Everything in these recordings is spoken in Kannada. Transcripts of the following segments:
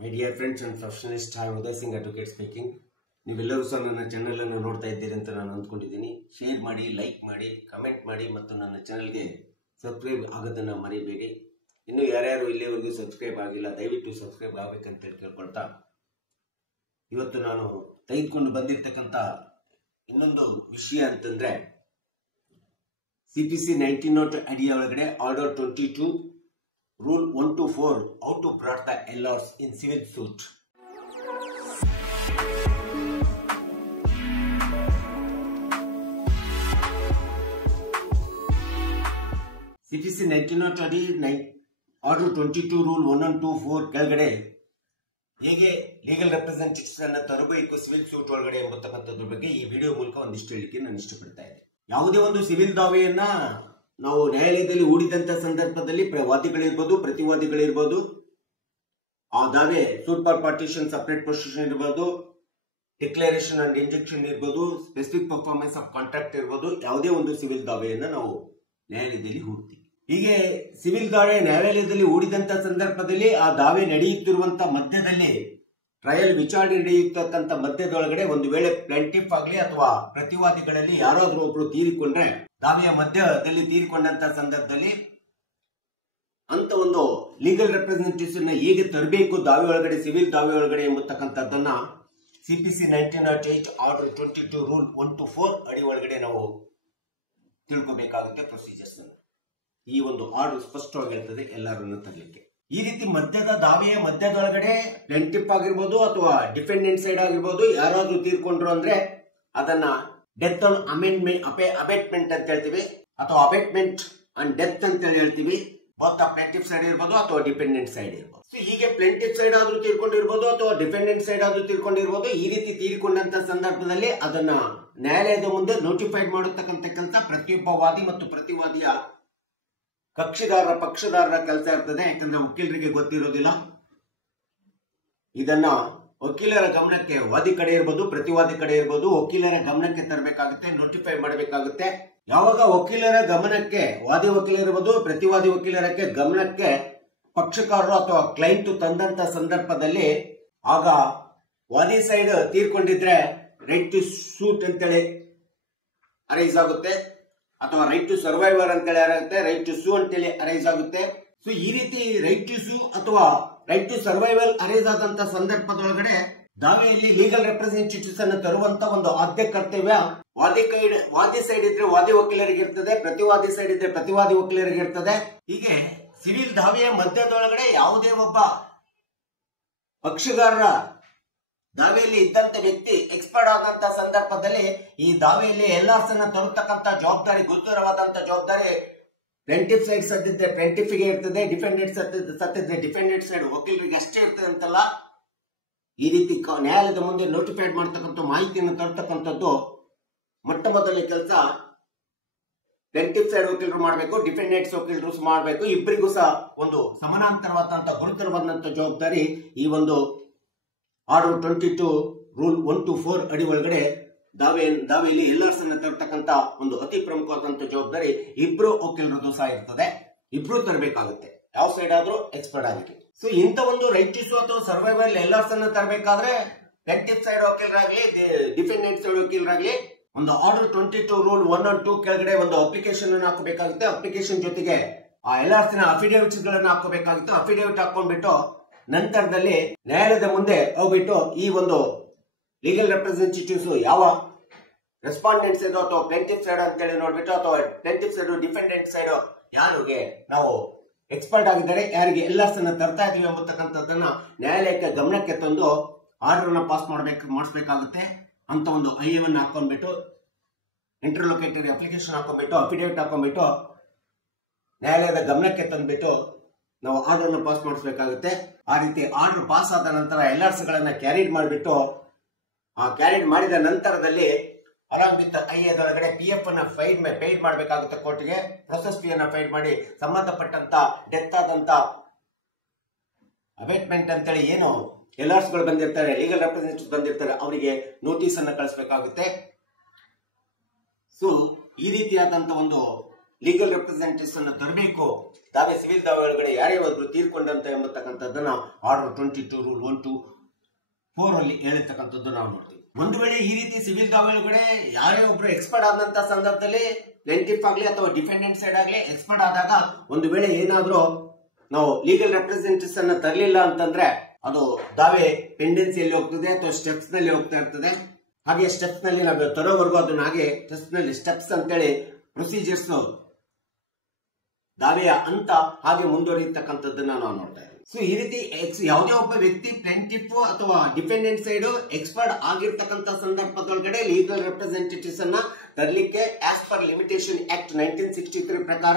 My dear friends and professionalist, I am Uday Singh advocate speaking. ನೀವೆಲ್ಲರೂ ಸಹ ನನ್ನ ಚಾನಲ್ ಅನ್ನು ನೋಡ್ತಾ ಇದ್ದೀರಿ ಅಂತ ನಾನು ಅಂದ್ಕೊಂಡಿದ್ದೀನಿ. ಶೇರ್ ಮಾಡಿ, ಲೈಕ್ ಮಾಡಿ, ಕಮೆಂಟ್ ಮಾಡಿ ಮತ್ತು ನನ್ನ ಚಾನಲ್ಗೆ ಸಬ್ಸ್ಕ್ರೈಬ್ ಆಗೋದನ್ನು ಮರಿಬೇಡಿ. ಇನ್ನು ಯಾರ್ಯಾರು ಇಲ್ಲಿವರೆಗೂ ಸಬ್ಸ್ಕ್ರೈಬ್ ಆಗಿಲ್ಲ, ದಯವಿಟ್ಟು ಸಬ್ಸ್ಕ್ರೈಬ್ ಆಗಬೇಕಂತ ಕೇಳ್ಕೊಳ್ತಾ, ಇವತ್ತು ನಾನು ತೆಗೆದುಕೊಂಡು ಬಂದಿರತಕ್ಕಂಥ ಇನ್ನೊಂದು ವಿಷಯ ಅಂತಂದ್ರೆ CPC 1900 ಅಡಿಯ ಒಳಗಡೆ order 22 Rule 1 to 4, how to brought the LRs in civil suit. CPC 1900 ಅಡಿ ಆರ್ಡರ್ 22 Rule 1 and 2, 4 ಕೆಳಗಡೆ ಹೇಗೆ ಲೀಗಲ್ ರೆಪ್ರೆಸೆಂಟೇಟಿವ್ಸ್ ಅನ್ನು ತರಬೇಕು ಸಿವಿಲ್ ಸೂಟ್ ಒಳಗಡೆ ಎಂಬತಕ್ಕಂಥದ್ರ ಬಗ್ಗೆ ಈ ವಿಡಿಯೋ ಮೂಲಕ ಒಂದಿಷ್ಟು ಹೇಳಿಕೆ ನಾನು ಇಷ್ಟಪಡ್ತಾ ಇದ್ದೇನೆ. ಯಾವುದೇ ಒಂದು ಸಿವಿಲ್ ದಾವೆಯನ್ನ ನಾವು ನ್ಯಾಯಾಲಯದಲ್ಲಿ ಹೂಡಿದಂತ ಸಂದರ್ಭದಲ್ಲಿ ವಾದಿಗಳಿರ್ಬೋದು, ಪ್ರತಿವಾದಿಗಳಿರ್ಬೋದು, ಆ ದಾವೆ suit for partition, separate possession ಇರ್ಬೋದು, ಡಿಕ್ಲರೇಷನ್ ಅಂಡ್ ಇಂಜೆಕ್ಷನ್ ಇರ್ಬೋದು, ಸ್ಪೆಸಿಫಿಕ್ ಪರ್ಫಾರ್ಮೆನ್ಸ್ ಆಫ್ ಕಾಂಟ್ರಾಕ್ಟ್ ಇರ್ಬೋದು, ಯಾವುದೇ ಒಂದು ಸಿವಿಲ್ ದಾವೆಯನ್ನ ನಾವು ನ್ಯಾಯಾಲಯದಲ್ಲಿ ಹೂಡ್ತೀವಿ. ಹೀಗೆ ಸಿವಿಲ್ ದಾವೆ ನ್ಯಾಯಾಲಯದಲ್ಲಿ ಹೂಡಿದಂತ ಸಂದರ್ಭದಲ್ಲಿ ಆ ದಾವೆ ನಡೆಯುತ್ತಿರುವಂತ ಮಧ್ಯದಲ್ಲಿ ಟ್ರಯಲ್ ವಿಚಾರಣೆ ನಡೆಯುತ್ತಕ್ಕಂಥ ಮಧ್ಯದೊಳಗಡೆ ಒಂದು ವೇಳೆ ಪ್ಲಾಂಟಿಫ್ ಆಗಲಿ ಅಥವಾ ಪ್ರತಿವಾದಿಗಳಲ್ಲಿ ಯಾರಾದ್ರೂ ಒಬ್ರು ತೀರಿಕೊಂಡ್ರೆ, ದಾವೆಯ ಮಧ್ಯದಲ್ಲಿ ತೀರಿಕೊಂಡಂತ ಸಂದರ್ಭದಲ್ಲಿ ಅಂತ ಒಂದು ಲೀಗಲ್ ರೆಪ್ರೆಸೆಂಟೇಟಿವ್ಸ್ ಹೇಗೆ ತರಬೇಕು ದಾವೆ ಒಳಗಡೆ, ಸಿವಿಲ್ ದಾವೆ ಒಳಗಡೆ ಎಂಬತಕ್ಕಂಥದ್ದನ್ನ CPC 1908 ಆರ್ಡರ್ 22 ರೂಲ್ 1 to 4 ಅಡಿ ಒಳಗಡೆ ನಾವು ತಿಳ್ಕೋಬೇಕಾಗುತ್ತೆ ಪ್ರೊಸೀಜರ್ಸ್. ಈ ಒಂದು ಆರ್ಡರ್ ಸ್ಪಷ್ಟವಾಗಿ ಹೇಳ್ತದೆ ಎಲ್ಲರನ್ನು ತರಲಿಕ್ಕೆ. ಈ ರೀತಿ ದಾವೆಯ ಮಧ್ಯದೊಳಗಡೆ ಪ್ಲಾಂಟಿಫ್ ಆಗಿರ್ಬೋದು ಅಥವಾ ಡಿಫೆಂಡೆಂಟ್ ಸೈಡ್ ಆಗಿರ್ಬೋದು ಯಾರಾದ್ರೂ ತೀರ್ಕೊಂಡ್ರು ಅಂದ್ರೆ ಅದನ್ನ ಡೆತ್ ಆನ್ ಅಬೇಟ್ಮೆಂಟ್ ಅಂತ ಹೇಳ್ತೀವಿ, ಅಥವಾ ಅಬೇಟ್ಮೆಂಟ್ ಅಂಡ್ ಡೆತ್ ಅಂತ ಹೇಳ್ತೀವಿ. ಬೋತ್ ಪ್ಲಾಂಟಿಫ್ ಸೈಡ್ ಇರ್ಬೋದು ಅಥವಾ ಡಿಪೆಂಡೆಂಟ್ ಸೈಡ್ ಇರ್ಬೋದು. ಹೀಗೆ ಪ್ಲಾಂಟಿಫ್ ಸೈಡ್ ಆದ್ರೂ ತೀರ್ಕೊಂಡಿರ್ಬೋದು ಅಥವಾ ಡಿಪೆಂಡೆಂಟ್ ಸೈಡ್ ಆದ್ರೂ ತೀರ್ಕೊಂಡಿರ್ಬೋದು. ಈ ರೀತಿ ತೀರಿಕೊಂಡಂತ ಸಂದರ್ಭದಲ್ಲಿ ಅದನ್ನ ನ್ಯಾಯಾಲಯದ ಮುಂದೆ ನೋಟಿಫೈಡ್ ಮಾಡತಕ್ಕಂಥ ಕೆಲಸ ಪ್ರತಿಯೊಬ್ಬ ವಾದಿ ಮತ್ತು ಪ್ರತಿವಾದಿಯ ಪಕ್ಷದಾರರ ಕೆಲಸ ಇರ್ತದೆ. ಯಾಕಂದ್ರೆ ವಕೀಲರಿಗೆ ಗೊತ್ತಿರೋದಿಲ್ಲ. ಇದನ್ನ ವಕೀಲರ ಗಮನಕ್ಕೆ, ವಾದಿ ಕಡೆ ಇರ್ಬೋದು, ಪ್ರತಿವಾದಿ ಕಡೆ ಇರ್ಬೋದು, ವಕೀಲರ ಗಮನಕ್ಕೆ ತರಬೇಕಾಗುತ್ತೆ, ನೋಟಿಫೈ ಮಾಡಬೇಕಾಗುತ್ತೆ. ಯಾವಾಗ ವಕೀಲರ ಗಮನಕ್ಕೆ, ವಾದಿ ವಕೀಲ ಇರ್ಬೋದು, ಪ್ರತಿವಾದಿ ವಕೀಲರಕ್ಕೆ ಗಮನಕ್ಕೆ ಪಕ್ಷಕಾರರು ಅಥವಾ ಕ್ಲೈಂಟ್ ತಂದಂತ ಸಂದರ್ಭದಲ್ಲಿ ಆಗ ವಾದಿ ಸೈಡ್ ತೀರ್ಕೊಂಡಿದ್ರೆ ರೈಟ್ ಟು ಸೂಟ್ ಅಂತೇಳಿ ಅರೈಸ್ ಆಗುತ್ತೆ, ಅಥವಾ ರೈಟ್ ಟು ಸರ್ವೈವರ್ ಅಂತೇಳಿ ಆಗುತ್ತೆ, ರೈಟ್ ಟು ಸೂ ಅಂತೇಳಿ ಅರೈಸ್ ಆಗುತ್ತೆ. ಸೊ ಈ ರೀತಿ ರೈಟ್ ಟು ಸೂ ಅಥವಾ ರೈಟ್ ಟು ಸರ್ವೈವಲ್ ಅರೈಸ್ ಆದಂತ ಸಂದರ್ಭದೊಳಗಡೆ ದಾವೆಯಲ್ಲಿ ಲೀಗಲ್ ರೆಪ್ರೆಸೆಂಟೇಟಿವ್ಸ್ ಅನ್ನು ತರುವಂತ ಒಂದು ಆದ್ಯ ಕರ್ತವ್ಯ ವಾದಿ ಸೈಡ್ ಇದ್ರೆ ವಾದಿ ವಕೀಲರಿಗೆ ಇರ್ತದೆ, ಪ್ರತಿವಾದಿ ಸೈಡ್ ಇದ್ರೆ ಪ್ರತಿವಾದಿ ವಕೀಲರಿಗೆ ಇರ್ತದೆ. ಹೀಗೆ ಸಿವಿಲ್ ದಾವೆಯ ಮಧ್ಯದೊಳಗಡೆ ಯಾವುದೇ ಒಬ್ಬ ಪಕ್ಷಗಾರರ ದಾವೆಯಲ್ಲಿ ಇದ್ದಂತ ವ್ಯಕ್ತಿ ಎಕ್ಸ್ಪರ್ಟ್ ಆದಂತ ಸಂದರ್ಭದಲ್ಲಿ ಈ ದಾವೆಯಲ್ಲಿ LRs ಅನ್ನ ತರತಕ್ಕಂತ ಜವಾಬ್ದಾರಿ, ಗುರುತರವಾದಂತ ಜವಾಬ್ದಾರಿ ಪ್ಲಾಂಟಿಫ್ ಸೈಡ್ ಸತ್ತಿದ್ರೆ ಪ್ಲಾಂಟಿಫ್ ಗೆ ಇರ್ತದೆ, ಡಿಫೆಂಡೆಂಟ್ ಸತ್ತಿದ್ರೆ ಡಿಫೆಂಡೆಂಟ್ ಸೈಡ್ ವಕೀಲರಿಗೆ ಅಷ್ಟೇ ಇರ್ತದೆ ಅಂತಲ್ಲ. ಈ ರೀತಿ ನ್ಯಾಯಾಲಯದ ಮುಂದೆ ನೋಟಿಫೈಡ್ ಮಾಡತಕ್ಕಂಥ ಮಾಹಿತಿಯನ್ನು ತರತಕ್ಕಂಥದ್ದು ಮೊಟ್ಟ ಮೊದಲನೇ ಕೆಲಸ ಪ್ಲಾಂಟಿಫ್ ಸೈಡ್ ವಕೀಲರು ಮಾಡಬೇಕು, ಡಿಫೆಂಡೆಂಟ್ಸ್ ವಕೀಲರು ಮಾಡಬೇಕು. ಇಬ್ಬರಿಗೂ ಸಹ ಒಂದು ಸಮಾನಾಂತರವಾದಂತ ಗುರುತರವಾದಂತ ಜವಾಬ್ದಾರಿ ಈ ಒಂದು ಆರ್ಡರ್ 22 ರೂಲ್ 1 to 4 ಅಡಿ ಒಳಗಡೆ ದಾವೆಯಲ್ಲಿ LRs ಅನ್ನ ತರತಕ್ಕಂತ ಒಂದು ಅತಿ ಪ್ರಮುಖವಾದಂತ ಜವಾಬ್ದಾರಿ ಇಬ್ರು ವಕೀಲರದ್ದು ಸಹ ಇರ್ತದೆ. ಇಬ್ರು ತರಬೇಕಾಗುತ್ತೆ, ಯಾವ ಸೈಡ್ ಆದ್ರೂ ಎಕ್ಸ್ಪರ್ಟ್ ಆಗಿ. ಸೊ ಇಂಥ ಒಂದು ರೈಟ್ ಟು ಸೂ ಅಥವಾ ಸರ್ವೈವಲ್ LRs ಅನ್ನ ತರಬೇಕಾದ್ರೆ ಪ್ಲಾಂಟಿಫ್ ಸೈಡ್ ವಕೀಲರಾಗ್ಲಿ, ಡಿಫೆಂಡೆಂಟ್ ಸೈಡ್ ವಕೀಲರಾಗ್ಲಿ ಒಂದು ಆರ್ಡರ್ 22 ರೂಲ್ 1 and 2 ಕೆಳಗಡೆ ಒಂದು ಅಪ್ಲಿಕೇಶನ್ ಅನ್ನು ಹಾಕಬೇಕಾಗುತ್ತೆ. ಅಪ್ಲಿಕೇಶನ್ ಜೊತೆಗೆ ಆ LRs ನ ಅಫಿಡೇವಿಟ್ಸ್ ಗಳನ್ನ ಹಾಕಬೇಕಾಗುತ್ತೆ. ಅಫಿಡೇವಿಟ್ ಹಾಕೊಂಡ್ಬಿಟ್ಟು ನಂತರದಲ್ಲಿ ನ್ಯಾಯಾಲಯದ ಮುಂದೆ ಹೋಗ್ಬಿಟ್ಟು ಈ ಒಂದು ಲೀಗಲ್ ರೆಪ್ರೆಸೆಂಟೇಟಿವ್ಸ್ ಯಾವ ರೆಸ್ಪಾಂಡೆಂಟ್ ಸೈಡ್ ಅಥವಾ ಪ್ಲಾಂಟಿಫ್ ಸೈಡ್ ಅಂತೇಳಿ ನೋಡ್ಬಿಟ್ಟು, ಅಥವಾ ಪ್ಲಾಂಟಿಫ್ ಸೈಡ್ ಡಿಫೆಂಡೆಂಟ್ ಸೈಡ್ ಯಾರಿಗೆ ನಾವು ಎಕ್ಸ್ಪರ್ಟ್ ಆಗಿದ್ದಾರೆ, ಯಾರಿಗೆ LRs ಅನ್ನ ತರ್ತಾ ಇದೀವಿ ಎಂಬತಕ್ಕಂಥದ್ದನ್ನ ನ್ಯಾಯಾಲಯಕ್ಕೆ ಗಮನಕ್ಕೆ ತಂದು ಆರ್ಡರ್ ಅನ್ನ ಪಾಸ್ ಮಾಡಿಸ್ಬೇಕಾಗುತ್ತೆ. ಅಂತ ಒಂದು IAM ಅನ್ನು ಹಾಕೊಂಡ್ಬಿಟ್ಟು, ಇಂಟರ್ಲೊಕೇಟರಿ ಅಪ್ಲಿಕೇಶನ್ ಹಾಕೊಂಡ್ಬಿಟ್ಟು, ಅಫಿಡೇವಿಟ್ ಹಾಕೊಂಡ್ಬಿಟ್ಟು ನ್ಯಾಯಾಲಯದ ಗಮನಕ್ಕೆ ತಂದ್ಬಿಟ್ಟು ನಾವು ಆರ್ಡರ್ ಅನ್ನು ಪಾಸ್ ಮಾಡಿಸಬೇಕಾಗುತ್ತೆ. ಆ ರೀತಿ ಆರ್ಡರ್ ಪಾಸ್ ಆದ ನಂತರ LRs ಗಳನ್ನ ಕ್ಯಾರಿಡ್ ಮಾಡಿಬಿಟ್ಟು, ಆ ಕ್ಯಾರಿಡ್ ಮಾಡಿದ ನಂತರದಲ್ಲಿ ಅಲಾಂಗ್ ವಿತ್ ಐಎದೊಳಗಡೆ PF ಅನ್ನ ಪೇಡ್ ಮಾಡಬೇಕಾಗುತ್ತೆ ಕೋರ್ಟ್ಗೆ. ಪ್ರೊಸೆಸ್ ಫೀ ಅನ್ನ ಪೇಡ್ ಮಾಡಿ ಸಂಬಂಧಪಟ್ಟಂತ ಡೆತ್ ಆದಂತ ಅಬೇಟ್ಮೆಂಟ್ ಅಂತೇಳಿ ಏನು LRs ಗಳು ಬಂದಿರ್ತಾರೆ, ಲೀಗಲ್ ರೆಪ್ರೆಸೆಂಟೇಟಿವ್ಸ್ ಬಂದಿರ್ತಾರೆ, ಅವರಿಗೆ ನೋಟಿಸ್ ಅನ್ನ ಕಳಿಸಬೇಕಾಗುತ್ತೆ. ಸೊ ಈ ರೀತಿಯಾದಂತ ಒಂದು ಲೀಗಲ್ ರೆಪ್ರೆಸೆಂಟೇಟಿವ್ಸ್ ಅನ್ನು ತರಬೇಕು, ದಾವೆ ಸಿವಿಲ್ ದಾವೆ ಒಳಗಡೆ ಯಾರೇ ಒಬ್ರು ತೀರ್ಕೊಂಡಂತ ಎಂಬತಕ್ಕಂಥದ್ದನ್ನ ಆರ್ಡರ್ 22 ರೂಲ್ 124 ಅಲ್ಲಿ ಹೇಳಿರ್ತಕ್ಕಂಥದ್ದು ನಾವು ನೋಡ್ತೀವಿ. ಒಂದು ವೇಳೆ ಈ ರೀತಿ ಸಿವಿಲ್ ದಾವೆ ಒಳಗಡೆ ಯಾರೇ ಒಬ್ರು ಎಕ್ಸ್ಪರ್ಟ್ ಆದಂತ ಸಂದರ್ಭದಲ್ಲಿ ಪ್ಲೇಂಟಿಫ್ ಆಗ್ಲಿ ಅಥವಾ ಡಿಫೆಂಡೆಂಟ್ ಸೈಡ್ ಆಗ್ಲಿ ಎಕ್ಸ್ಪರ್ಟ್ ಆದಾಗ ಒಂದು ವೇಳೆ ಏನಾದ್ರೂ ನಾವು ಲೀಗಲ್ ರೆಪ್ರೆಸೆಂಟೇಟಿವ್ಸ್ ಅನ್ನ ತರಲಿಲ್ಲ ಅಂತಂದ್ರೆ ಅದು ದಾವೆ ಪೆಂಡೆನ್ಸಿಯಲ್ಲಿ ಹೋಗ್ತದೆ ಅಥವಾ ಸ್ಟೆಪ್ಸ್ ನಲ್ಲಿ ಹೋಗ್ತಾ ಇರ್ತದೆ. ಹಾಗೆ ಸ್ಟೆಪ್ಸ್ ನಲ್ಲಿ ನಾವು ತರೋವರೆಗೂ ಅದನ್ನ ಹಾಗೆ ಸ್ಟೆಪ್ಸ್ ನಲ್ಲಿ ಸ್ಟೆಪ್ಸ್ ಅಂತೇಳಿ ಪ್ರೊಸೀಜರ್ಸ್ ದಾವೆಯ ಅಂತ ಹಾಗೆ ಮುಂದುವರಿಯತಕ್ಕಂಥದ್ದನ್ನ ನಾವು ನೋಡ್ತಾ ಇದ್ದೀವಿ. ಸೊ ಈ ರೀತಿ ಯಾವುದೇ ಒಬ್ಬ ವ್ಯಕ್ತಿ ಪ್ಲೇಂಟಿಫ್ ಅಥವಾ ಡಿಫೆಂಡೆಂಟ್ ಸೈಡ್ ಎಕ್ಸ್ಪರ್ಟ್ ಆಗಿರ್ತಕ್ಕಂಥ ಸಂದರ್ಭದೊಳಗಡೆ ಲೀಗಲ್ ರೆಪ್ರೆಸೆಂಟೇಟಿವ್ಸ್ ಅನ್ನ ತರಲಿಕ್ಕೆ ಆಸ್ ಪರ್ ಲಿಮಿಟೇಷನ್ ಆಕ್ಟ್ 1963 ಪ್ರಕಾರ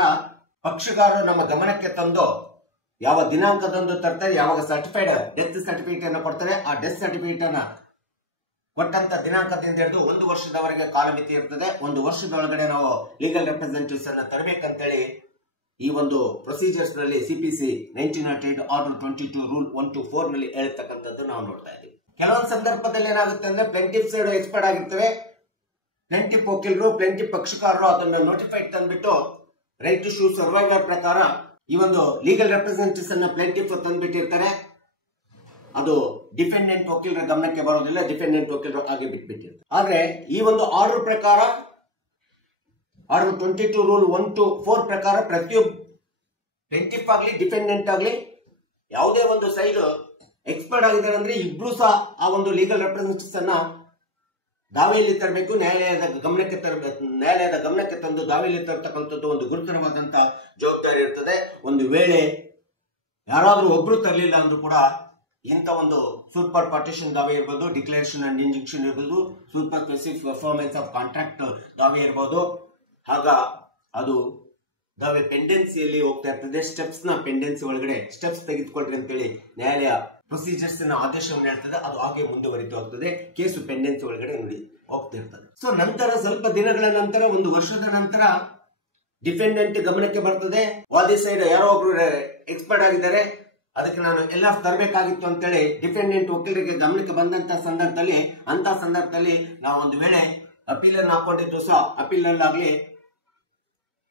ಪಕ್ಷಗಾರರು ನಮ್ಮ ಗಮನಕ್ಕೆ ತಂದು ಯಾವ ದಿನಾಂಕದಂದು ತರ್ತಾರೆ, ಯಾವಾಗ ಸರ್ಟಿಫೈಡ್ ಡೆತ್ ಸರ್ಟಿಫಿಕೇಟ್ ಅನ್ನು ಕೊಡ್ತಾರೆ, ಆ ಡೆತ್ ಸರ್ಟಿಫಿಕೇಟ್ ಅನ್ನ ಕೊಟ್ಟಂತ ದಿನಾಂಕದಿಂದ ಹಿಡಿದು 1 ವರ್ಷದವರೆಗೆ ಕಾಲಮಿತಿ ಇರ್ತದೆ. 1 ವರ್ಷದೊಳಗಡೆ ನಾವು ಲೀಗಲ್ ರೆಪ್ರೆಸೆಂಟೇಟಿವ್ಸ್ ಅನ್ನ ತರಬೇಕಂತೇಳಿ ಈ ಒಂದು ಪ್ರೊಸೀಜರ್ಸ್ ನಲ್ಲಿ ಸಿಪಿಸಿ 1908 ಆರ್ಡರ್ 22 ರೂಲ್ 124 ನಲ್ಲಿ ಹೇಳಿರ್ತಕ್ಕಂಥದ್ದು ನಾವು ನೋಡ್ತಾ ಇದ್ದೀವಿ. ಕೆಲವೊಂದು ಸಂದರ್ಭದಲ್ಲಿ ಏನಾಗುತ್ತೆ ಅಂದ್ರೆ ಪ್ಲೇಂಟಿಫ್ ಸೈಡ್ ಎಕ್ಸ್ಪರ್ಟ್ ಆಗಿರ್ತವೆ, ಪ್ಲೇಂಟಿಫ್ ವಕೀಲರು ಪ್ಲೇಂಟಿಫ್ ಪಕ್ಷಕಾರರು ಅದನ್ನ ನೋಟಿಫೈಡ್ ತಂದ್ಬಿಟ್ಟು ರೈಟ್ ಟು ಶೂ ಸರ್ವೈವರ್ ಪ್ರಕಾರ ಈ ಒಂದು ಲೀಗಲ್ ರೆಪ್ರೆಸೆಂಟೇಟಿವ್ಸ್ ಅನ್ನ ಪ್ಲೇಂಟಿಫ್ ತಂದ್ಬಿಟ್ಟಿರ್ತಾರೆ. ಅದು ಡಿಫೆಂಡೆಂಟ್ ವಕೀಲರ ಗಮನಕ್ಕೆ ಬರೋದಿಲ್ಲ, ಡಿಫೆಂಡೆಂಟ್ ವಕೀಲರು ಹಾಗೆ ಬಿಟ್ಬಿಟ್ಟಿರ್ತಾರೆ. ಆದ್ರೆ ಈ ಒಂದು ಆರ್ಡರ್ ಪ್ರಕಾರ ಆರ್ಡರ್ 22 ರೂಲ್ 124 ಪ್ರಕಾರ ಪ್ರತಿಯೊಬ್ಬ ಪ್ಲೇಂಟಿಫ್ ಆಗ್ಲಿ ಡಿಫೆಂಡೆಂಟ್ ಆಗ್ಲಿ ಯಾವುದೇ ಒಂದು ಸೈಡ್ ಎಕ್ಸ್ಪರ್ಟ್ ಆಗಿದ್ದಾರೆ ಅಂದ್ರೆ ಇಬ್ರು ಸಹ ಆ ಒಂದು ಲೀಗಲ್ ರೆಪ್ರೆಸೆಂಟೇಟಿವ್ಸ್ ಅನ್ನ ದಾವೆಯಲ್ಲಿ ತರಬೇಕು, ನ್ಯಾಯಾಲಯದ ಗಮನಕ್ಕೆ ತಂದು ದಾವೆಯಲ್ಲಿ ತರತಕ್ಕಂಥದ್ದು ಒಂದು ಗುರುತರವಾದಂತ ಜವಾಬ್ದಾರಿ ಇರ್ತದೆ. ಒಂದು ವೇಳೆ ಯಾರಾದ್ರೂ ಒಬ್ರು ತರಲಿಲ್ಲ ಅಂದ್ರೂ ಕೂಡ ಇಂಥ ಒಂದು ಸೂಪರ್ ಪಾರ್ಟಿಷನ್ ದಾವೆ ಇರ್ಬೋದು, ಡಿಕ್ಲರೇಷನ್ ಅಂಡ್ ಇಂಜೆಕ್ಷನ್ ಇರ್ಬೋದು, super specific performance of contract ದಾವೆ ಇರ್ಬೋದು, ಆಗ ಅದು ದಾವೆ ಪೆಂಡೆನ್ಸಿಯಲ್ಲಿ ಹೋಗ್ತಾ ಇರ್ತದೆ. ಸ್ಟೆಪ್ಸ್ ನ ಪೆಂಡೆನ್ಸಿ ಒಳಗಡೆ ಸ್ಟೆಪ್ಸ್ ತೆಗೆದುಕೊಳ್ರಿ ಅಂತೇಳಿ ನ್ಯಾಯಾಲಯ ಪ್ರೊಸೀಜರ್ಸ್ ನ ಆದೇಶವನ್ನು ಹೇಳ್ತದೆ. ಅದು ಹಾಗೆ ಮುಂದುವರಿತು ಆಗ್ತದೆ, ಕೇಸು ಪೆಂಡೆನ್ಸಿ ಒಳಗಡೆ ಹೋಗ್ತಾ ಇರ್ತದೆ. ಸೊ ನಂತರ ಸ್ವಲ್ಪ ದಿನಗಳ ನಂತರ 1 ವರ್ಷದ ನಂತರ ಡಿಫೆಂಡೆಂಟ್ ಗಮನಕ್ಕೆ ಬರ್ತದೆ, ವಾದಿ ಸೈಡ್ ಯಾರೋ ಒಬ್ರು ಎಕ್ಸ್ಪರ್ಟ್ ಆಗಿದ್ದಾರೆ, ಅದಕ್ಕೆ ನಾನು ಎಲ್ಲ ತರಬೇಕಾಗಿತ್ತು ಅಂತೇಳಿ ಡಿಫೆಂಡೆಂಟ್ ವಕೀಲರಿಗೆ ಗಮನಕ್ಕೆ ಬಂದಂತ ಸಂದರ್ಭದಲ್ಲಿ ನಾವು ಒಂದು ವೇಳೆ ಅಪೀಲ್ ಅನ್ನು ಹಾಕೊಂಡಿದ್ದು ಸಹ ಅಪೀಲ್ ಅಲ್ಲಾಗ್ಲಿ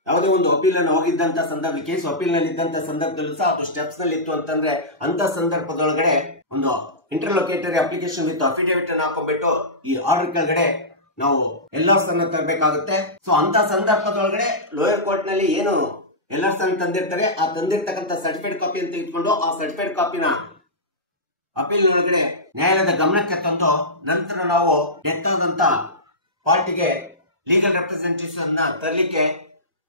ಯಾವುದೇ ಒಂದು ಅಪೀಲ್ ಅನ್ನು ಹೋಗಿದ್ದಂತ ಸಂದರ್ಭ ಕೇಸು ಅಪೀಲ್ ನಲ್ಲಿ ಇದ್ದಂತ ಸಂದರ್ಭದಲ್ಲೂ ಸಹ ಅದು ಸ್ಟೆಪ್ಸ್ ನಲ್ಲಿ ಇತ್ತು ಅಂತಂದ್ರೆ ಅಂತ ಸಂದರ್ಭದೊಳಗಡೆ ಒಂದು ಇಂಟರ್ಲೊಕೇಟರಿ ಅಪ್ಲಿಕೇಶನ್ ವಿತ್ ಅಫಿಡೇವಿಟ್ ಅನ್ನು ಹಾಕೊಂಡ್ಬಿಟ್ಟು ಈ ಆರ್ಡರ್ ಕೆಳಗಡೆ ನಾವು ಎಲ್ಲರ್ಸ್ ಅನ್ನ ತರಬೇಕಾಗುತ್ತೆ. ಸೊ ಅಂತ ಸಂದರ್ಭದೊಳಗಡೆ ಲೋಯರ್ ಕೋರ್ಟ್ ನಲ್ಲಿ ಏನು ಎಲ್ಲರ್ಸ್ ಅನ್ನು ತಂದಿರ್ತಾರೆ, ಆ ತಂದಿರ್ತಕ್ಕಂಥ ಸರ್ಟಿಫೈಡ್ ಕಾಪಿ ಅಂತ ಇಟ್ಕೊಂಡು ಆ ಸರ್ಟಿಫೈಡ್ ಕಾಪಿನ ಅಪೀಲ್ ಒಳಗಡೆ ನ್ಯಾಯಾಲಯದ ಗಮನಕ್ಕೆ ತಂದು ನಂತರ ನಾವು ಡೆತ್ ಆದಂತ ಪಾರ್ಟಿಗೆ ಲೀಗಲ್ ರೆಪ್ರೆಸೆಂಟೇಟಿವ್ಸ್ ಅನ್ನ ತರಲಿಕ್ಕೆ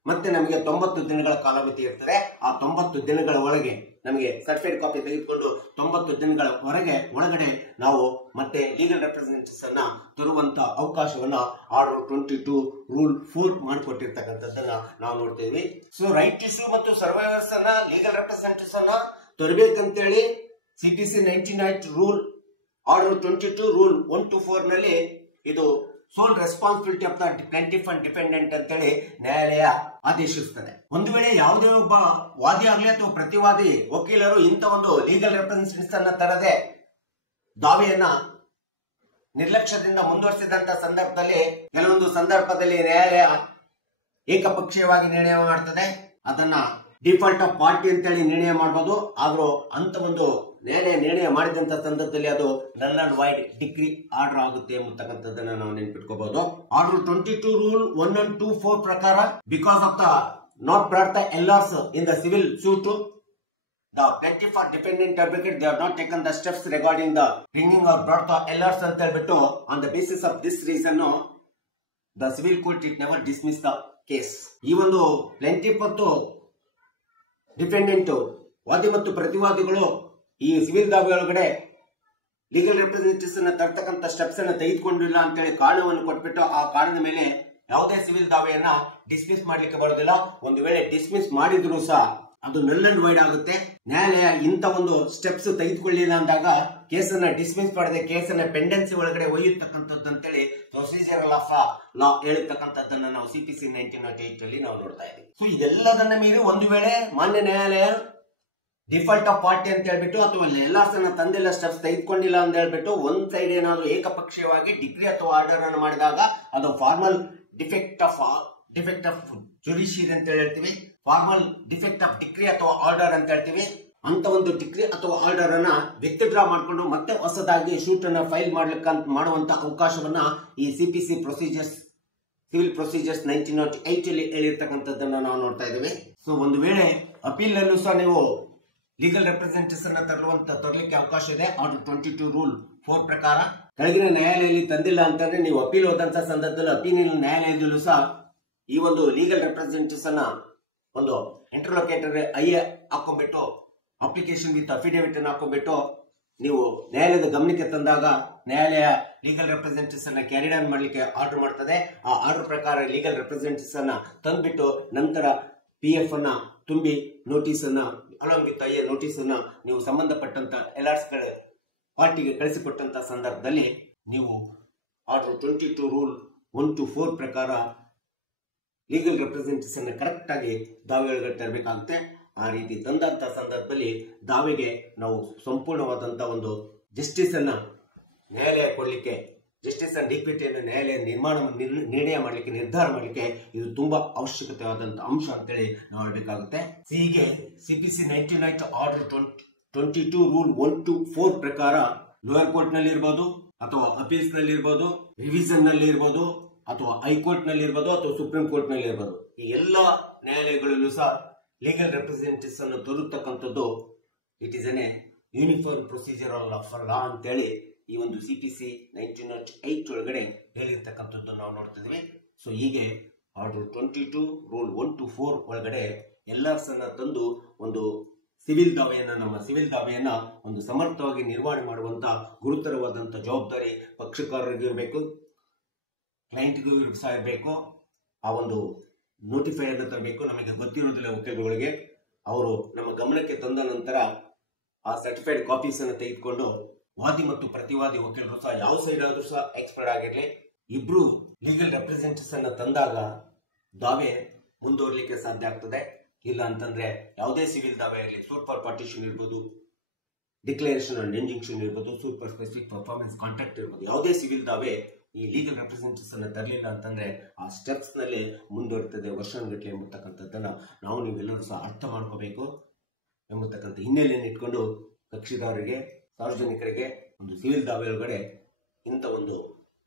ಮತ್ತೆ ನಮಗೆ 90 ದಿನಗಳ ಕಾಲಮಿತಿ ಇರ್ತದೆ. ಆ 90 ದಿನಗಳ ಒಳಗೆ ನಮಗೆ ಸರ್ಟಿಫೈಡ್ ಕಾಪಿ ತೆಗೆದುಕೊಂಡು 90 ದಿನಗಳ ಒಳಗಡೆ ನಾವು ಮತ್ತೆ ಲೀಗಲ್ ರೆಪ್ರೆಸೆಂಟೇಟಿವ್ಸ್ ಅನ್ನ ತರುವಂತ ಅವಕಾಶವನ್ನ ಆರ್ಡರ್ 22 ರೂಲ್ 4 ಮಾಡಿಕೊಟ್ಟಿರ್ತಕ್ಕಂಥದ್ದನ್ನ ನಾವು ನೋಡ್ತೇವೆ. ಸೊ ರೈಟ್ ಟು ಸೂ ಮತ್ತು ಸರ್ವೈವರ್ಸ್ ಅನ್ನ ಲೀಗಲ್ ರೆಪ್ರೆಸೆಂಟೇಟಿವ್ಸ್ ಅನ್ನ ತರಬೇಕಂತೇಳಿ ಸಿಪಿಸಿ 1908 ರೂಲ್ ಆರ್ಡರ್ 22 ರೂಲ್ 124 ನಲ್ಲಿ ಇದು sole responsibility of the plaintiff and defendant ಅಂತೇಳಿ ನ್ಯಾಯಾಲಯ ಆದೇಶಿಸುತ್ತದೆ. ಒಂದು ವೇಳೆ ಯಾವುದೇ ಒಬ್ಬ ವಾದಿ ಆಗ್ಲಿ ಅಥವಾ ಪ್ರತಿವಾದಿ ವಕೀಲರು ಇಂಥ ಒಂದು ಲೀಗಲ್ ರೆಪ್ರೆಸೆಂಟೇಟಿವ್ಸ್ ಅನ್ನ ತರದೆ ದಾವೆಯನ್ನ ನಿರ್ಲಕ್ಷ್ಯದಿಂದ ಮುಂದುವರಿಸಿದಂತ ಸಂದರ್ಭದಲ್ಲಿ ಕೆಲವೊಂದು ಸಂದರ್ಭದಲ್ಲಿ ನ್ಯಾಯಾಲಯ ಏಕಪಕ್ಷೀಯವಾಗಿ ನಿರ್ಣಯ ಮಾಡ್ತದೆ. ಅದನ್ನ ಡಿಫಾಲ್ಟ್ ಆಫ್ ಪಾರ್ಟಿ ಅಂತೇಳಿ ನಿರ್ಣಯ ಮಾಡಬಹುದು. ಆದ್ರೂ ಅಂತ ಒಂದು ನ್ಯಾಯಾಲಯ ನಿರ್ಣಯ ಮಾಡಿದಂತ ಸಂದರ್ಭದಲ್ಲಿ ಅದು ನಲ್ ಅಂಡ್ ವೈಡ್ ಡಿಗ್ರಿ ಆರ್ಡರ್ ಆಗುತ್ತೆ ಎಂಬತಕ್ಕಂಥದ್ದನ್ನ ನಾವು ನೆನಪಿಟ್ಕೋಬಹುದು. ಆರ್ಡರ್ 22 ರೂಲ್ 124 ಪ್ರಕಾರ because of the not brought the LRs in the civil suit the plaintiff or defendant advocate they have not taken the steps regarding the bringing or brought the LRs ಅಂತ ಹೇಳ್ಬಿಟ್ಟು on the basis of this reason the civil court it never dismissed the case. ಈ ಒಂದು plaintiff ಮತ್ತು ಡಿಫೆಂಡೆಂಟ್ ವಾದಿ ಮತ್ತು ಪ್ರತಿವಾದಿಗಳು ಈ ಸಿವಿಲ್ ದಾವೆ ಒಳಗಡೆ ಲೀಗಲ್ ರೆಪ್ರೆಸೆಂಟೇಟಿವ್ಸ್ ಅನ್ನ ತರ್ತಕ್ಕಂಥ ಸ್ಟೆಪ್ಸ್ ಅನ್ನ ತೆಗೆದುಕೊಂಡಿಲ್ಲ ಅಂತೇಳಿ ಕಾರಣವನ್ನು ಕೊಟ್ಬಿಟ್ಟು ಆ ಕಾರಣದ ಮೇಲೆ ಯಾವುದೇ ಸಿವಿಲ್ ದಾವೆಯನ್ನ ಡಿಸ್ಮಿಸ್ ಮಾಡ್ಲಿಕ್ಕೆ ಬರೋದಿಲ್ಲ. ಒಂದು ವೇಳೆ ಡಿಸ್ಮಿಸ್ ಮಾಡಿದ್ರು ಸಹ ಅದು ನಲ್ ಅಂಡ್ ವೈಡ್ ಆಗುತ್ತೆ. ನ್ಯಾಯಾಲಯ ಇಂಥ ಒಂದು ಸ್ಟೆಪ್ಸ್ ತೆಗೆದುಕೊಳ್ಳಿಲ್ಲ ಅಂದಾಗ ಕೇಸನ್ನ ಡಿಸ್ಮಿಸ್ ಮಾಡದೆ ಕೇಸನ್ನ ಪೆಂಡೆನ್ಸಿ ಒಳಗಡೆ ಒಯ್ಯತಕ್ಕಂಥದ್ದು ಅಂತೇಳಿ ಪ್ರೊಸೀಜರಲ್ ಆಫ್ ಲಾ ಹೇಳಿರ್ತಕ್ಕಂಥದ್ದನ್ನ ನಾವು ಸಿಪಿಸಿ 1908 ಅಲ್ಲಿ ನಾವು ನೋಡ್ತಾ ಇದ್ದೀವಿ. ಸೊ ಇದೆಲ್ಲದನ್ನ ಮೀರಿ ಒಂದು ವೇಳೆ ಮಾನ್ಯ ನ್ಯಾಯಾಲಯ ಡಿಫಾಲ್ಟ್ ಆಫ್ ಪಾರ್ಟಿ ಅಂತ ಹೇಳ್ಬಿಟ್ಟು ಅಥವಾ ಎಲ್ಲಾರ್ಸ್ ಅನ್ನ ತಂದಿಲ್ಲ ಸ್ಟೆಪ್ಸ್ ತೆಗೆದುಕೊಂಡಿಲ್ಲ ಅಂತ ಹೇಳ್ಬಿಟ್ಟು ಒಂದ್ ಸೈಡ್ ಏನಾದ್ರು ಏಕಪಕ್ಷೀಯವಾಗಿ ಡಿಗ್ರಿ ಅಥವಾ ಆರ್ಡರ್ ಅನ್ನು ಮಾಡಿದಾಗ ಅದು ಫಾರ್ಮಲ್ ಡಿಫೆಕ್ಟ್ ಆಫ್ ಜುಡಿಷಿಯರಿ ಅಂತ ಹೇಳ್ತೀವಿ, ಫಾರ್ಮಲ್ ಡಿಫೆಕ್ಟ್ ಆಫ್ ಡಿಗ್ರಿ ಅಥವಾ ಆರ್ಡರ್ ಅಂತ ಹೇಳ್ತೀವಿ. ಅಂತ ಒಂದು ಡಿಗ್ರಿ ಅಥವಾ ಆರ್ಡರ್ ಅನ್ನ ವಿತ್ಡ್ರಾ ಮಾಡಿಕೊಂಡು ಮತ್ತೆ ಹೊಸದಾಗಿ ಶೂಟ್ ಅನ್ನ ಫೈಲ್ ಮಾಡುವಂತ ಅವಕಾಶವನ್ನ ಈ ಸಿಪಿಸಿ ಪ್ರೊಸೀಜರ್ಸ್ ಸಿವಿಲ್ ಪ್ರೊಸೀಜರ್ಸ್ 1908 ಅಲ್ಲಿ ಹೇಳಿರ್ತಕ್ಕಂಥದ್ದನ್ನ ನಾವು ನೋಡ್ತಾ ಇದ್ದೇವೆ. ಸೊ ಒಂದು ವೇಳೆ ಅಪೀಲ್ ನಲ್ಲೂ ಸಹ ನೀವು ಲೀಗಲ್ ರೆಪ್ರೆಸೆಂಟೇಷನ್ ತರಲಿಕ್ಕೆ ಅವಕಾಶ ಇದೆ. ಆರ್ಡರ್ 22 ರೂಲ್ 4 ಪ್ರಕಾರ ಕೆಳಗಿನ ನ್ಯಾಯಾಲಯದಲ್ಲಿ ತಂದಿಲ್ಲ ಅಂತಂದ್ರೆ ನೀವು ಅಪೀಲ್ ಹೋದಂತ ಸಂದರ್ಭದಲ್ಲಿ ಅಪೀಲ್ ನ್ಯಾಯಾಲಯದಲ್ಲೂ ಸಹ ಈ ಒಂದು ಲೀಗಲ್ ರೆಪ್ರೆಸೆಂಟೇಷನ್ ಒಂದು ಇಂಟರ್ಲೊಕೇಟರ್ ಹಾಕೊಂಡ್ಬಿಟ್ಟು ಅಪ್ಲಿಕೇಶನ್ ವಿತ್ ಅಫಿಡೇವಿಟ್ ಅನ್ನು ಹಾಕೊಂಡ್ಬಿಟ್ಟು ನೀವು ನ್ಯಾಯಾಲಯದ ಗಮನಕ್ಕೆ ತಂದಾಗ ನ್ಯಾಯಾಲಯ ಲೀಗಲ್ ರೆಪ್ರೆಸೆಂಟೇಷನ್ ಕ್ಯಾರಿಡ್ ಆನ್ ಮಾಡ್ಲಿಕ್ಕೆ ಆರ್ಡರ್ ಮಾಡ್ತದೆ. ಆ ಆರ್ಡರ್ ಪ್ರಕಾರ ಲೀಗಲ್ ರೆಪ್ರೆಸೆಂಟೇಷನ್ ತಂದ್ಬಿಟ್ಟು ನಂತರ PF ಅನ್ನ ತುಂಬಿ ನೋಟಿಸ್ ಅನ್ನ ಅಲಾಂಗ್ ವಿತ್ ನೋಟಿಸ್ ಅನ್ನ ನೀವು ಸಂಬಂಧಪಟ್ಟಂತ ಎಲಾಟ್ಸ್ ಪಾರ್ಟಿಗೆ ಕಳಿಸಿಕೊಟ್ಟಂತ ಸಂದರ್ಭದಲ್ಲಿ ನೀವು ಆರ್ಡರ್ 22 ರೂಲ್ 1 to 4 ಪ್ರಕಾರ ಲೀಗಲ್ ರೆಪ್ರೆಸೆಂಟೇಷನ್ ಕರೆಕ್ಟ್ ಆಗಿ ದಾವೆ ಒಳಗಡೆ ತರಬೇಕಾಗುತ್ತೆ. ಆ ರೀತಿ ತಂದಂತ ಸಂದರ್ಭದಲ್ಲಿ ದಾವೆಗೆ ನಾವು ಸಂಪೂರ್ಣವಾದಂತ ಒಂದು ಜಸ್ಟಿಸ್ ಅನ್ನ ನ್ಯಾಯಾಲಯ ಕೊಡ್ಲಿಕ್ಕೆ, ಜಸ್ಟಿಸ್ ಅಂಡ್ ಈಕ್ವಿಟಿಯನ್ನು ನ್ಯಾಯಾಲಯ ನಿರ್ಣಯ ಮಾಡಲಿಕ್ಕೆ, ನಿರ್ಧಾರ ಮಾಡಲಿಕ್ಕೆ ಇದು ತುಂಬಾ ಅವಶ್ಯಕತೆಯಾದಂತಹ ಅಂಶ ಅಂತೇಳಿ ನಾವು ಹೇಳ್ಬೇಕಾಗುತ್ತೆ. ಹೀಗೆ ಸಿಪಿಸಿ 1908 ಆರ್ಡರ್ 22 ರೂಲ್ 1 to 4 ಪ್ರಕಾರ ಲೋಯರ್ ಕೋರ್ಟ್ ನಲ್ಲಿ ಇರಬಹುದು ಅಥವಾ ಅಪೀಲ್ಸ್ ನಲ್ಲಿ ಇರಬಹುದು, ರಿವಿಷನ್ ನಲ್ಲಿ ಇರಬಹುದು ಅಥವಾ ಹೈಕೋರ್ಟ್ ನಲ್ಲಿ ಇರಬಹುದು ಅಥವಾ ಸುಪ್ರೀಂ ಕೋರ್ಟ್ ನಲ್ಲಿ ಇರಬಹುದು. ಈ ಎಲ್ಲಾ ನ್ಯಾಯಾಲಯಗಳಲ್ಲೂ ಸಹ ಲೀಗಲ್ ರೆಪ್ರೆಸೆಂಟೇಷನ್ ತೋರುತ್ತಕ್ಕಂಥದ್ದು it is an uniform procedure of law ಅಂತೇಳಿ ಈ ಒಂದು ಸಿಪಿಸಿ 1908 ಒಳಗಡೆ ಹೇಳಿರ್ತಕ್ಕಂಥದ್ದು ನಾವು ನೋಡ್ತಿದ್ವಿ. ಸೊ ಹೀಗೆ ಆರ್ಡರ್ 22 ರೂಲ್ 1 to 4 ಒಳಗಡೆ ಎಲ್ಲರ್ಸ್ ಅನ್ನ ತಂದು ಒಂದು ಸಿವಿಲ್ ದಾವೆಯನ್ನ, ನಮ್ಮ ಸಿವಿಲ್ ದಾವೆಯನ್ನ ಒಂದು ಸಮರ್ಥವಾಗಿ ನಿರ್ವಹಣೆ ಮಾಡುವಂತ ಗುರುತರವಾದಂತ ಜವಾಬ್ದಾರಿ ಪಕ್ಷಕಾರರಿಗೂ ಇರಬೇಕು, ಕ್ಲೈಂಟ್ಗೂ ಸಹ ಇರಬೇಕು. ಆ ಒಂದು ನೋಟಿಫೈ ಅನ್ನು ತರಬೇಕು. ನಮಗೆ ಗೊತ್ತಿರೋದಿಲ್ಲ ವಕೀಲರುಗಳಿಗೆ, ಅವರು ನಮ್ಮ ಗಮನಕ್ಕೆ ತಂದ ನಂತರ ಆ ಸರ್ಟಿಫೈಡ್ ಕಾಪೀಸ್ ಅನ್ನು ತೆಗೆದುಕೊಂಡು ವಾದಿ ಮತ್ತು ಪ್ರತಿವಾದಿ ವಕೀಲರು ಸಹ ಯಾವ ಸೈಡ್ ಆದ್ರೂ ಸಹ ಎಕ್ಸ್ಪರ್ಟ್ ಆಗಿರ್ಲಿ, ಇಬ್ರು ಲೀಗಲ್ ರೆಪ್ರೆಸೆಂಟೇಷನ್ ತಂದಾಗ ದಾವೆ ಮುಂದುವರ್ಲಿಕ್ಕೆ ಸಾಧ್ಯ ಆಗ್ತದೆ. ಇಲ್ಲ ಅಂತಂದ್ರೆ ಯಾವುದೇ ಸಿವಿಲ್ ದಾವೆ ಇರಲಿ, ಸೂಟ್ ಫಾರ್ ಪಾರ್ಟಿಷನ್ ಇರ್ಬೋದು, ಡಿಕ್ಲರೇಷನ್ ಅಂಡ್ ಇಂಜಂಕ್ಷನ್ ಇರ್ಬೋದು, suit for specific performance contract ಇರ್ಬೋದು, ಯಾವುದೇ ಸಿವಿಲ್ ದಾವೆ ಈ ಲೀಗಲ್ ರೆಪ್ರೆಸೆಂಟೇಷನ್ ತರಲಿಲ್ಲ ಅಂತಂದ್ರೆ ಆ ಸ್ಟೆಪ್ಸ್ ನಲ್ಲಿ ಮುಂದುವರ್ತದೆ ವರ್ಷಗಟ್ಟಲೆ ಎಂಬತಕ್ಕಂಥದ್ದನ್ನ ನಾವು ನೀವೆಲ್ಲರೂ ಸಹ ಅರ್ಥ ಮಾಡ್ಕೋಬೇಕು ಎಂಬತಕ್ಕಂಥ ಹಿನ್ನೆಲೆಯನ್ನು ಇಟ್ಕೊಂಡು ಕಕ್ಷಿದಾರರಿಗೆ, ಸಾರ್ವಜನಿಕರಿಗೆ ಒಂದು ಸಿವಿಲ್ ದಾವೆ ಒಳಗಡೆ ಇಂಥ ಒಂದು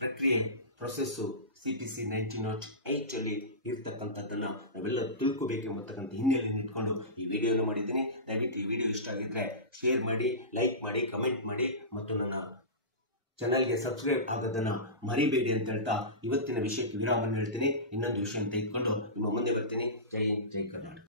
ಪ್ರಕ್ರಿಯೆ ಪ್ರೊಸೆಸ್ಸು ಸಿಪಿಸಿ 1908 ಅಲ್ಲಿ ಇರ್ತಕ್ಕಂಥದ್ದನ್ನ ನಾವೆಲ್ಲ ತಿಳ್ಕೋಬೇಕೆಂಬತಕ್ಕಂಥ ಹಿನ್ನೆಲೆಯನ್ನು ಇಟ್ಕೊಂಡು ಈ ವಿಡಿಯೋನ ಮಾಡಿದ್ದೀನಿ. ದಯವಿಟ್ಟು ಈ ವಿಡಿಯೋ ಇಷ್ಟ ಆಗಿದ್ರೆ ಶೇರ್ ಮಾಡಿ, ಲೈಕ್ ಮಾಡಿ, ಕಮೆಂಟ್ ಮಾಡಿ ಮತ್ತು ನನ್ನ ಚಾನಲ್ಗೆ ಸಬ್ಸ್ಕ್ರೈಬ್ ಆಗೋದನ್ನ ಮರಿಬೇಡಿ ಅಂತ ಹೇಳ್ತಾ ಇವತ್ತಿನ ವಿಷಯಕ್ಕೆ ವಿರಾಮವನ್ನು ಹೇಳ್ತೀನಿ. ಇನ್ನೊಂದು ವಿಷಯ ಅಂತ ಇಟ್ಕೊಂಡು ನಿಮ್ಮ ಮುಂದೆ ಬರ್ತೀನಿ. ಜೈ ಹಿಂದ್, ಜೈ ಕರ್ನಾಟಕ.